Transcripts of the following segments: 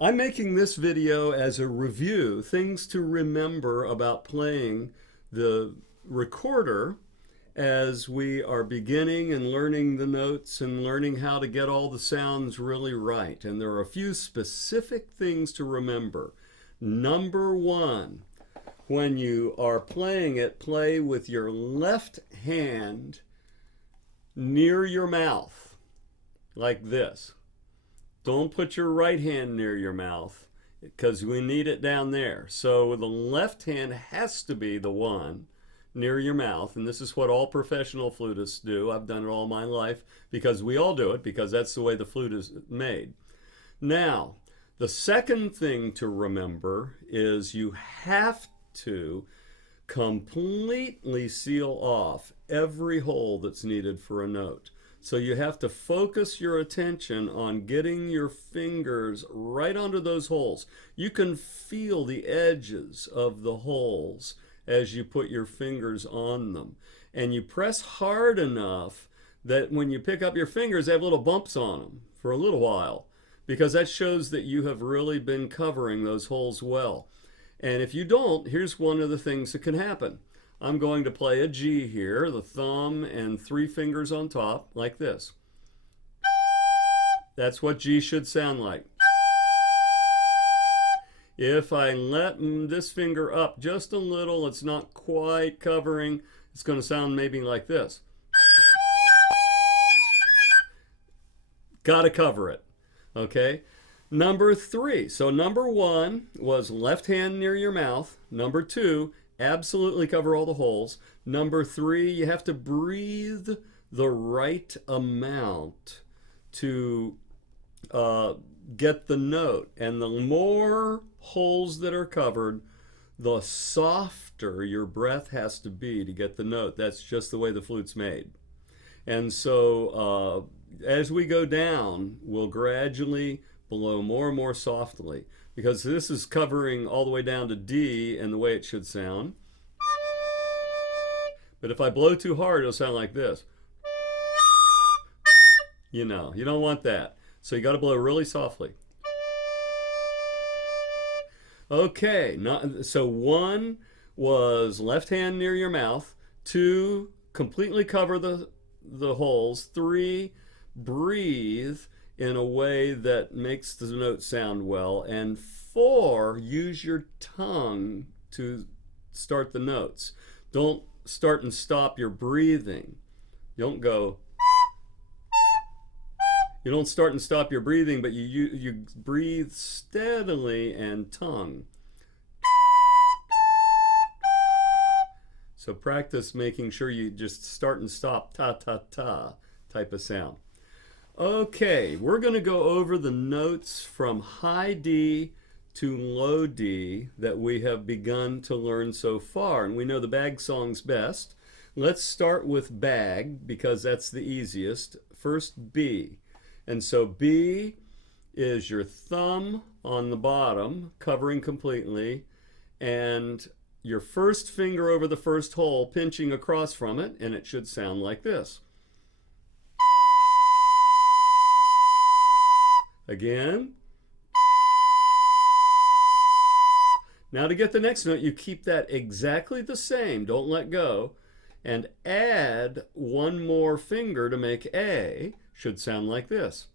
I'm making this video as a review, things to remember about playing the recorder as we are beginning and learning the notes and learning how to get all the sounds really right. And there are a few specific things to remember. Number one, when you are playing it, play with your left hand near your mouth, like this. Don't put your right hand near your mouth because we need it down there. So the left hand has to be the one near your mouth, and this is what all professional flutists do. I've done it all my life because we all do it because that's the way the flute is made. Now, the second thing to remember is you have to completely seal off every hole that's needed for a note. So you have to focus your attention on getting your fingers right onto those holes. You can feel the edges of the holes as you put your fingers on them. And you press hard enough that when you pick up your fingers, they have little bumps on them for a little while, because that shows that you have really been covering those holes well. And if you don't, here's one of the things that can happen. I'm going to play a G here, the thumb and 3 fingers on top, like this. That's what G should sound like. If I let this finger up just a little, it's not quite covering, it's going to sound maybe like this. Got to cover it, okay? Number 3. So number 1 was left hand near your mouth. Number 2, absolutely cover all the holes. Number 3, you have to breathe the right amount to get the note. And the more holes that are covered, the softer your breath has to be to get the note. That's just the way the flute's made. And so as we go down, we'll gradually blow more and more softly, because this is covering all the way down to D and the way it should sound. But if I blow too hard, it'll sound like this. You know, you don't want that. So you got to blow really softly. Okay, so 1 was left hand near your mouth. 2, completely cover the holes. 3, breathe in a way that makes the note sound well. And 4, use your tongue to start the notes. Don't start and stop your breathing. You don't start and stop your breathing, but you breathe steadily and tongue. So practice making sure you just start and stop, ta ta ta type of sound. Okay, we're going to go over the notes from high D to low D that we have begun to learn so far. And we know the bag song's best. Let's start with bag because that's the easiest. First, B. And so B is your thumb on the bottom, covering completely, and your first finger over the first hole, pinching across from it, and it should sound like this. Again. Now to get the next note, you keep that exactly the same, don't let go, and add 1 more finger to make A, should sound like this.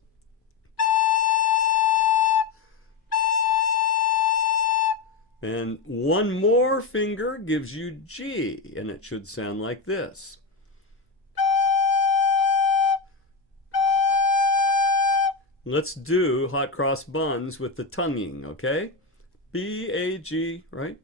And 1 more finger gives you G, and it should sound like this. Let's do hot cross buns with the tonguing, okay? B, A, G, right?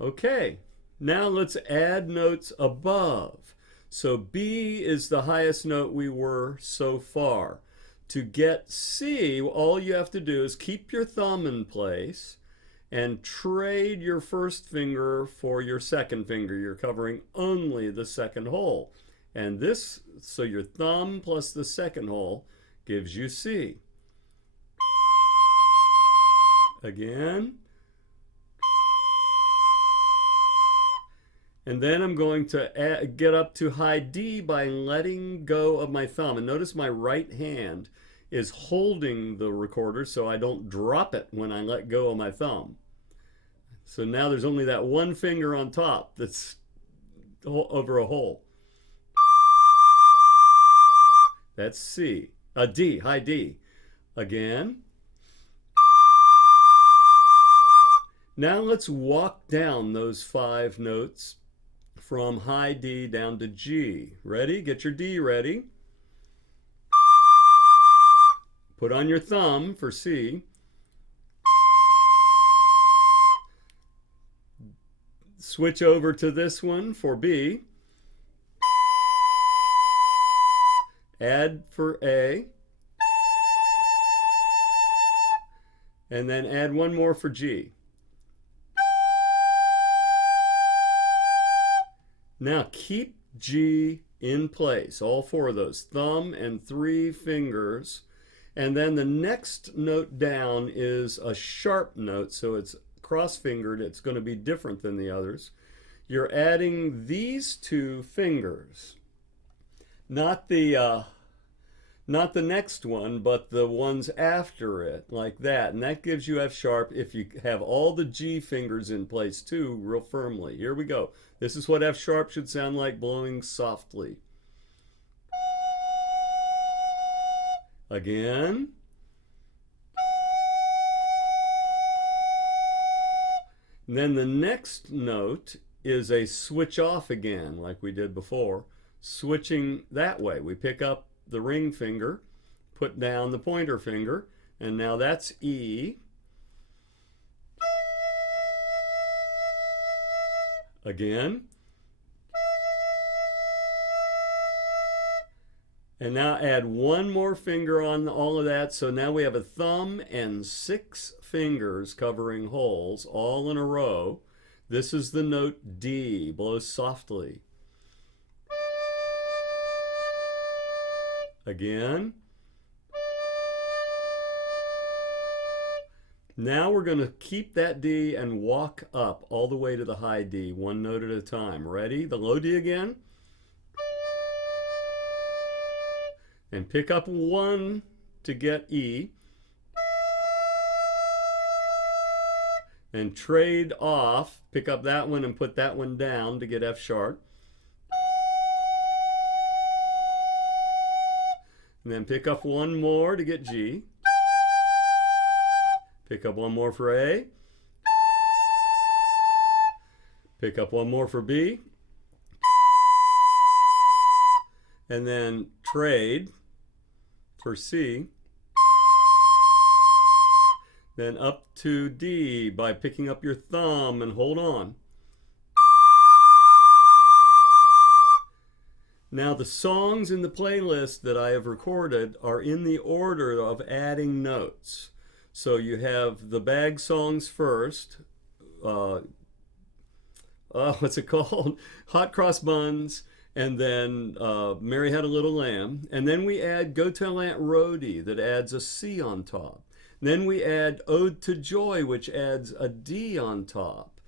Okay, now let's add notes above. So B is the highest note we were so far. To get C, all you have to do is keep your thumb in place and trade your first finger for your second finger. You're covering only the second hole. And this, so your thumb plus the second hole gives you C. Again. And then I'm going to get up to high D by letting go of my thumb. And notice my right hand is holding the recorder so I don't drop it when I let go of my thumb. So now there's only that one finger on top that's over a hole. That's C. D, high D. Again. Now let's walk down those 5 notes from high D down to G. Ready? Get your D ready. Put on your thumb for C. Switch over to this one for B. Add for A. And then add one more for G. Now keep G in place, all 4 of those, thumb and 3 fingers. And then the next note down is a sharp note, so it's cross-fingered. It's going to be different than the others. You're adding these 2 fingers, not the next one, but the ones after it, like that. And that gives you F sharp if you have all the G fingers in place too, real firmly. Here we go. This is what F sharp should sound like, blowing softly. Again. And then the next note is a switch off again, like we did before. Switching that way. We pick up the ring finger, put down the pointer finger, and now that's E. Again. And now add one more finger on all of that. So now we have a thumb and 6 fingers covering holes all in a row. This is the note D. Blow softly. Again. Now we're going to keep that D and walk up all the way to the high D, one note at a time. Ready? The low D again. And pick up 1 to get E. And trade off. Pick up that one and put that one down to get F sharp. And then pick up 1 more to get G. Pick up 1 more for A. Pick up 1 more for B. And then trade for C. Then up to D by picking up your thumb and hold on. Now the songs in the playlist that I have recorded are in the order of adding notes. So you have the bag songs first. What's it called? Hot Cross Buns. And then Mary Had a Little Lamb. And then we add Go Tell Aunt Rhody that adds a C on top. Then we add Ode to Joy, which adds a D on top.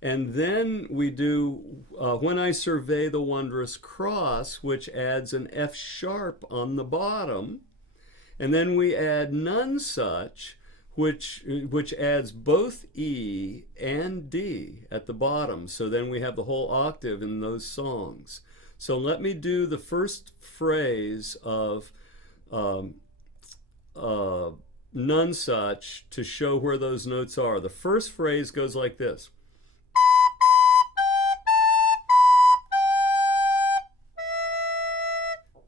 And then we do When I Survey the Wondrous Cross, which adds an F sharp on the bottom. And then we add None Such, which adds both E and D at the bottom. So then we have the whole octave in those songs. So let me do the first phrase of None Such to show where those notes are. The first phrase goes like this.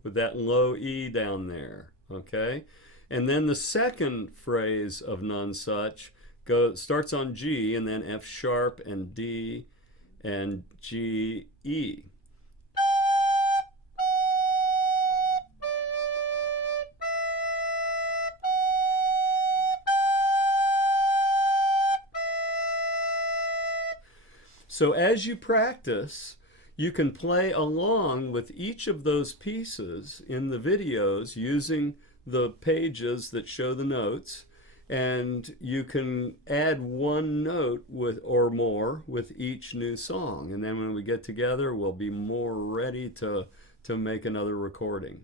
With that low E down there, okay? And then the second phrase of None Such starts on G and then F sharp and D and G, E. So as you practice, You can play along with each of those pieces in the videos using the pages that show the notes, and you can add one note with or more with each new song. And then when we get together, we'll be more ready to make another recording.